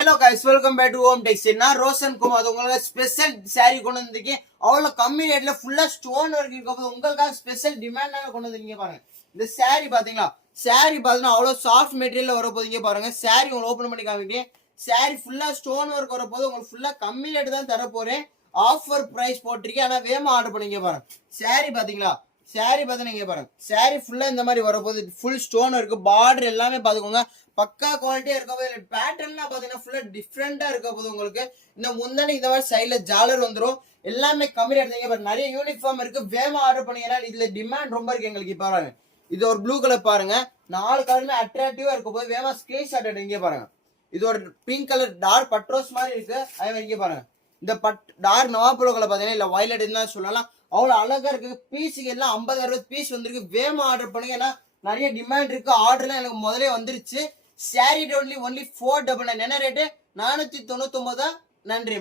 Hello guys, welcome back to home techs. நான் ரோஷன் குமார். உங்களுக்கு special sorry கொண்டு வந்திருக்கேன். அவ்வளோ கம்மி ரேட்ல ஃபுல்லா ஸ்டோன் ஒர்க் இருக்க உங்களுக்காக ஸ்பெஷல் டிமாண்டாக கொண்டு வந்திருக்கீங்க பாருங்க. இந்த சாரி பாத்தீங்களா, சாரி பாத்தீங்கன்னா அவ்வளோ சாஃப்ட் மெட்டீரியல் வர போதீங்க பாருங்க. சாரி உங்களுக்கு ஓப்பன் பண்ணி காமிக்கிறேன். சாரி ஃபுல்லா ஸ்டோன் ஒர்க் வர போது உங்களுக்கு ஃபுல்லா கம்மி ரேட் தான் தர போறேன். ஆஃபர் பிரைஸ் போட்டிருக்கேன். ஆனா வேகமா ஆர்டர் பண்ணிங்க பாருங்க. சாரி பாத்தீங்களா, சாரி பாத்தீங்கன்னா பாருங்க, சாரி ஃபுல்லா இந்த மாதிரி வரப்போகுது. ஃபுல் ஸ்டோன் இருக்கு, பார்டர் எல்லாமே பாத்துக்கோங்க, பக்கா குவாலிட்டியா இருக்க போது. பேட்டர்ன்லாம் பாத்தீங்கன்னா ஃபுல்லா டிஃப்ரெண்டா இருக்க போது. உங்களுக்கு இந்த முந்தானி இந்த மாதிரி சைட்ல ஜாலர் வந்துடும். எல்லாமே கம்மி எடுத்தீங்க. நிறைய யூனிஃபார்ம் இருக்கு, வேகமா ஆர்டர் பண்ணீங்கன்னா இதுல டிமாண்ட் ரொம்ப இருக்கு எங்களுக்கு. பாருங்க, இது ஒரு ப்ளூ கலர் பாருங்க, 4 கலருமே அட்ராக்டிவா இருக்க போது. வேகமா ஸ்கிரீன்ஷாட் எடுங்க பாருங்க. இது ஒரு பிங்க் கலர் டார்க் பட்ரோஸ் மாதிரி இருக்கு. அதே மாதிரி பாருங்க, இந்த டார்க் நவாப்பழ கலர் பாத்தீங்கன்னா இல்ல வயலட் தான் சொல்லலாம். அவ்வளவு அழகா இருக்கு. பீஸுக்கு எல்லாம் 50-60 பீஸ் வந்திருக்கு. வேகமா ஆர்டர் பண்ணுங்க, ஏன்னா நிறைய டிமாண்ட் இருக்கு. ஆர்டர்லாம் எனக்கு முதலே வந்துருச்சு. Sorry only 499. என்ன ரேட்டு? 499 தான். நன்றி.